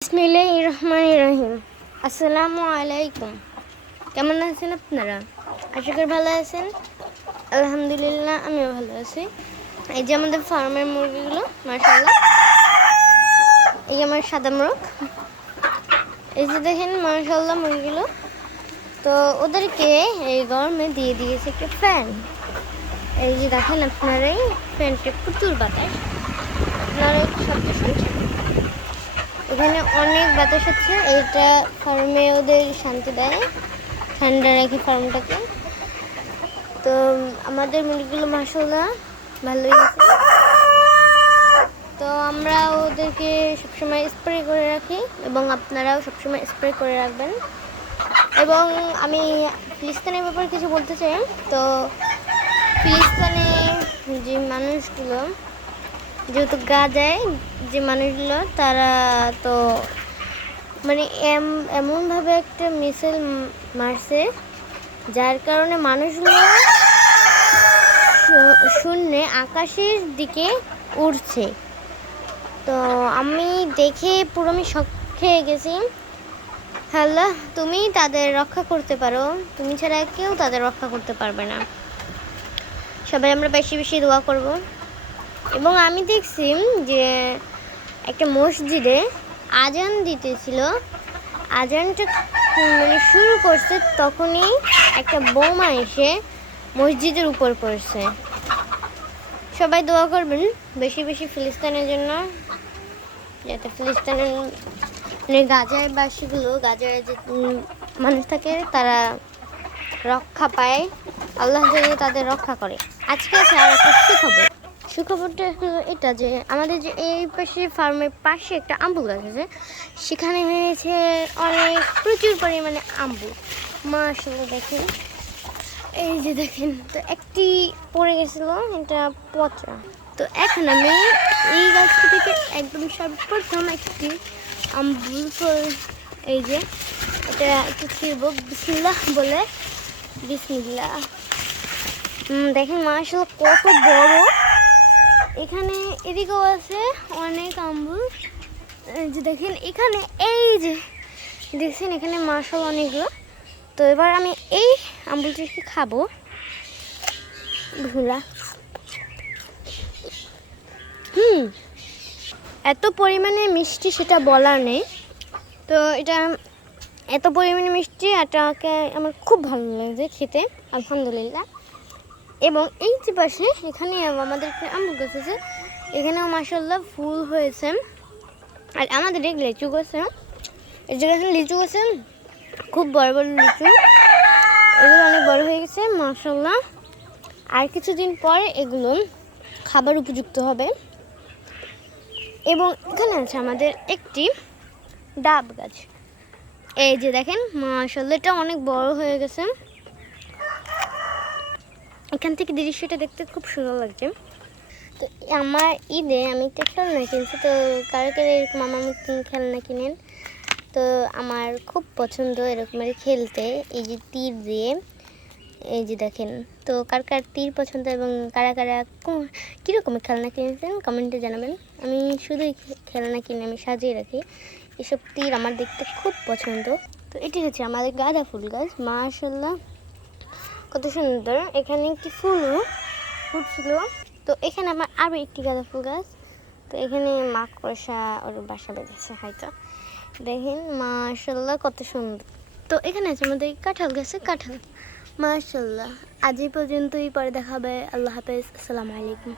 বিসমিল্লাহির রহমানির রহিম। আসসালামু আলাইকুম। কেমন আছেন আপনারা? আশা করি ভালো আছেন। আলহামদুলিল্লাহ আমিও ভালো আছি। এই যে আমাদের ফার্মের মুরগিগুলো, মাশাআল্লাহ। এই আমার সাদা মোরগ। এই যে দেখেন মাশাআল্লাহ মুরগিগুলো। তো ওদেরকে এই গরমে দিয়ে দিয়েছে একটা ফ্যান। এই যে দেখেন আপনারাই ফ্যানটা প্রচুর বাতাস। আপনারা শব্দ শুনছেন? এখানে অনেক বাতাস হচ্ছে। এইটা ফার্মে ওদের শান্তি দেয়, ঠান্ডা রাখি ফার্মটাকে। তো আমাদের মুরগিগুলো মাশাআল্লাহ ভালোই আছে। তো আমরা ওদেরকে সবসময় স্প্রে করে রাখি এবং আপনারাও সবসময় স্প্রে করে রাখবেন। এবং আমি ফিলিস্তিনের ব্যাপারে কিছু বলতে চাই। তো ফিলিস্তিনে যে মানুষগুলো, যেহেতু গাজায় যে মানুষগুলো, তারা তো মানে এমনভাবে একটা মিসাইল মারছে যার কারণে মানুষগুলো শূন্যে আকাশের দিকে উড়ছে। তো আমি দেখে পুরো আমি শক খেয়ে গেছি। আল্লাহ, তুমি তাদের রক্ষা করতে পারো, তুমি ছাড়া কেউ তাদের রক্ষা করতে পারবে না। সবাই আমরা বেশি বেশি দোয়া করব। এবং আমি দেখছি যে একটা মসজিদে আজান দিতেছিল, আজানটা মানে শুরু করছে, তখনই একটা বোমা এসে মসজিদের উপর পড়ছে। সবাই দোয়া করবেন বেশি বেশি ফিলিস্তিনের জন্য, যাতে ফিলিস্তিনের মানে গাজার বাসীগুলো, গাজার যে মানুষ থাকে, তারা রক্ষা পায়। আল্লাহ যেন তাদের রক্ষা করে। আজকে আছে আর একটা সুখবরটা হলো এটা যে আমাদের যে এই পাশে ফার্মের পাশে একটা আম্বু গাছ আছে, সেখানে হয়েছে অনেক প্রচুর পরিমাণে আম্বু। মাশাআল্লাহ দেখেন, এই যে দেখেন। তো একটি পড়ে গেছিলো, এটা পচা। তো এখন আমি এই গাছটি থেকে একদম সর্বপ্রথম একটি আম্বুল ফল, এই যে এটা একটু ছিড়ব বিসমিল্লাহ বলে। বিসমিল্লাহ। দেখেন মাশাআল্লাহ কত বড়। এখানে এদিকেও আছে অনেক আম্বুল। এই যে দেখেন এখানে, এই যে দেখছেন এখানে মাশাআল্লাহ অনেকগুলো। তো এবার আমি এই আম্বুলটিকে খাবো। ভুলা এত পরিমাণে মিষ্টি সেটা বলার নেই। তো এটা এত পরিমাণে মিষ্টি, এটাকে আমার খুব ভালো লাগে খেতে, আলহামদুলিল্লাহ। এবং এই যে পাশে এখানে আমাদের একটা আম্বু গাছ আছে, এখানেও মাশাআল্লাহ ফুল হয়েছে। আর আমাদের এক লিচু গাছে, এই যে এখানে লিচু গাছে খুব বড় বড় লিচু, এগুলো অনেক বড় হয়ে গেছে মাশাআল্লাহ। আর কিছুদিন পর এগুলো খাবার উপযুক্ত হবে। এবং এখানে আছে আমাদের একটি ডাব গাছ, এই যে দেখেন মাশাআল্লাহ এটা অনেক বড় হয়ে গেছে। এখান থেকে দৃশ্যটা দেখতে খুব সুন্দর লাগছে। তো আমার ঈদে আমি একটা খেলনা কিনছি। তো কারো কারো এরকম আমার মতন খেলনা কিনেন। তো আমার খুব পছন্দ এরকমের খেলতে, এই যে তীর দিয়ে। এই যে দেখেন, তো কার কার তীর পছন্দ এবং কারা কারা কীরকমের খেলনা কিনেছেন কমেন্টে জানাবেন। আমি শুধুই খেলনা কিনে আমি সাজিয়ে রাখি। এসব তীর আমার দেখতে খুব পছন্দ। তো এটি হচ্ছে আমাদের গাঁদা ফুল গাছ, মাশাআল্লাহ কত সুন্দর। এখানে একটি ফুলও ফুটছিল। তো এখানে আমার আরও একটি গাঁদা ফুল গাছ। তো এখানে মাকড়সা ওর বাসা বেঁধেছে হয়তো। দেখেন মাশাআল্লাহ কত সুন্দর। তো এখানে আছে আমাদের কাঁঠাল গাছে কাঁঠাল, মাশাআল্লাহ। আজ এই পর্যন্তই, পরে দেখা হবে। আল্লাহ হাফেজ, আসসালামু আলাইকুম।